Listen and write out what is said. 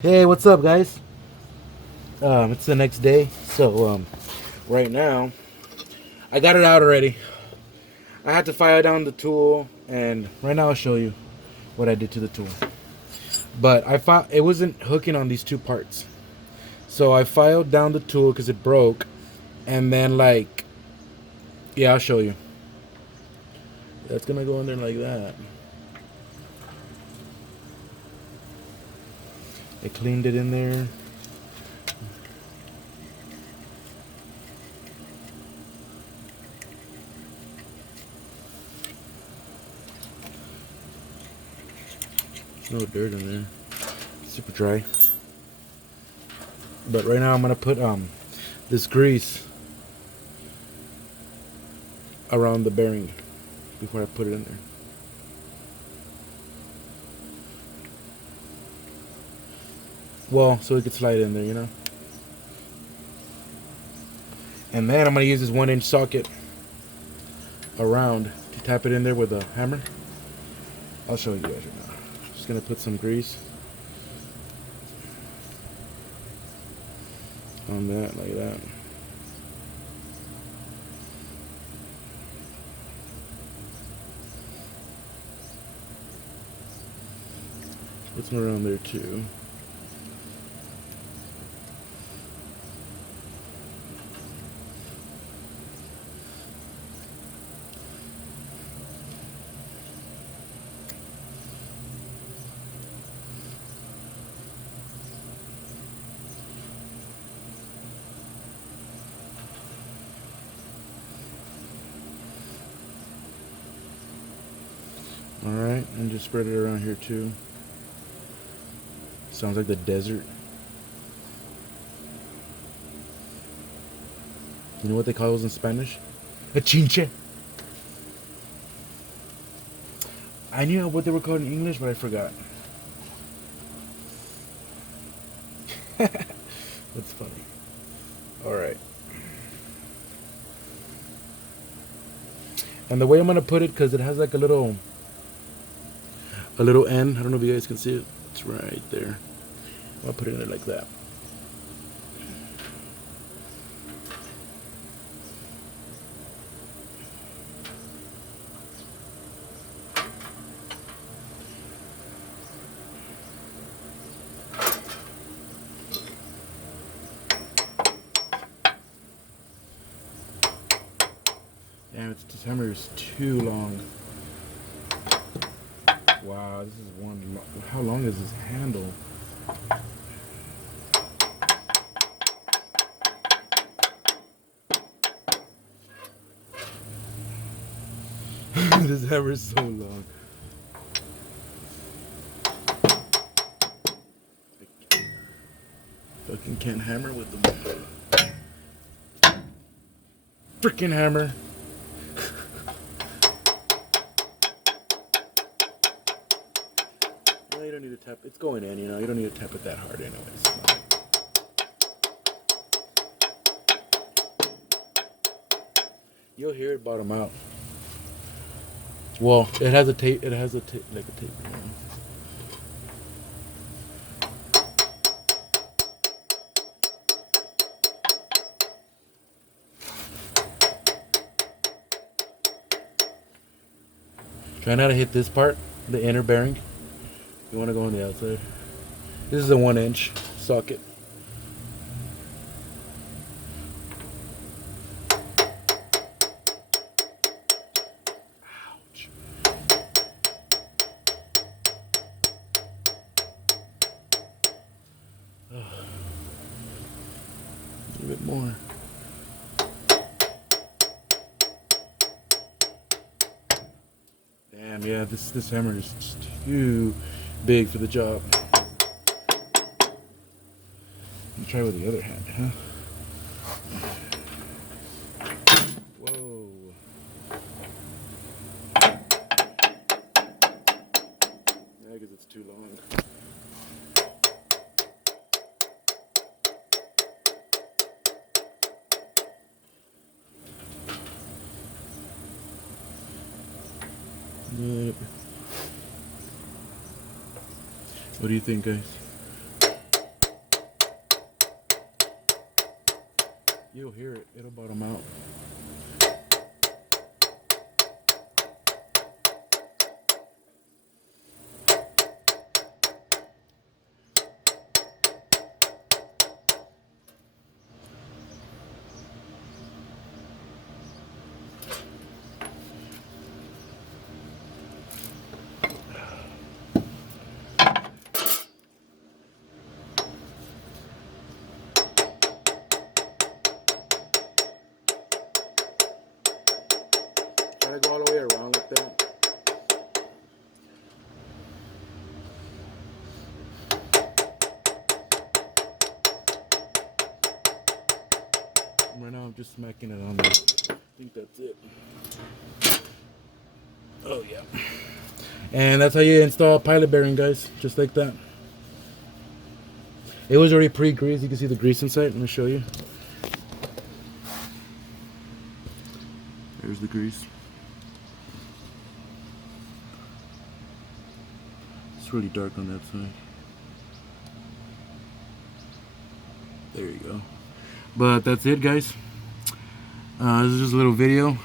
Hey, what's up, guys? It's the next day, so right now I got it out already. I had to file down the tool, and right now I'll show you what I did to the tool. But it wasn't hooking on these two parts, so I filed down the tool because it broke, and then yeah, I'll show you. That's gonna go in there like that. I cleaned it in there. No dirt in there. Super dry. But right now I'm gonna put this grease around the bearing before I put it in there. Well, so it could slide in there, you know. And then I'm gonna use this 1-inch socket around to tap it in there with a hammer. I'll show you guys right now. Just gonna put some grease on that like that. Put some around there too. Alright, and just spread it around here too. Sounds like the desert. You know what they call those in Spanish? A chinche. I knew what they were called in English, but I forgot. That's funny. Alright. And the way I'm gonna put it, because it has like a little end. I don't know if you guys can see it. It's right there. I'll put it in there like that. Damn, this hammer is too long. Wow, this is one. How long is this handle? This hammer is so long. Fucking can't hammer with them. Freaking hammer. No, you don't need to tap. It's going in, you know. You don't need to tap it that hard, anyways. You'll hear it bottom out. Well, it has a tape. It has a tape, like a tape. Try not to hit this part, the inner bearing. You want to go on the outside. This is a 1-inch socket. Ouch. A little bit more. Damn, yeah, this hammer is just too big for the job. Let me try with the other hand, huh? Whoa. Yeah, because it's too long. Yep. What do you think, guys? You'll hear it. It'll bottom out. Try to go all the way around like that. Right now I'm just smacking it on there. I think that's it. Oh yeah. And that's how you install a pilot bearing, guys. Just like that. It was already pre-greased. You can see the grease inside. Let me show you. There's the grease. It's really dark on that side. There you go. But that's it, guys. This is just a little video.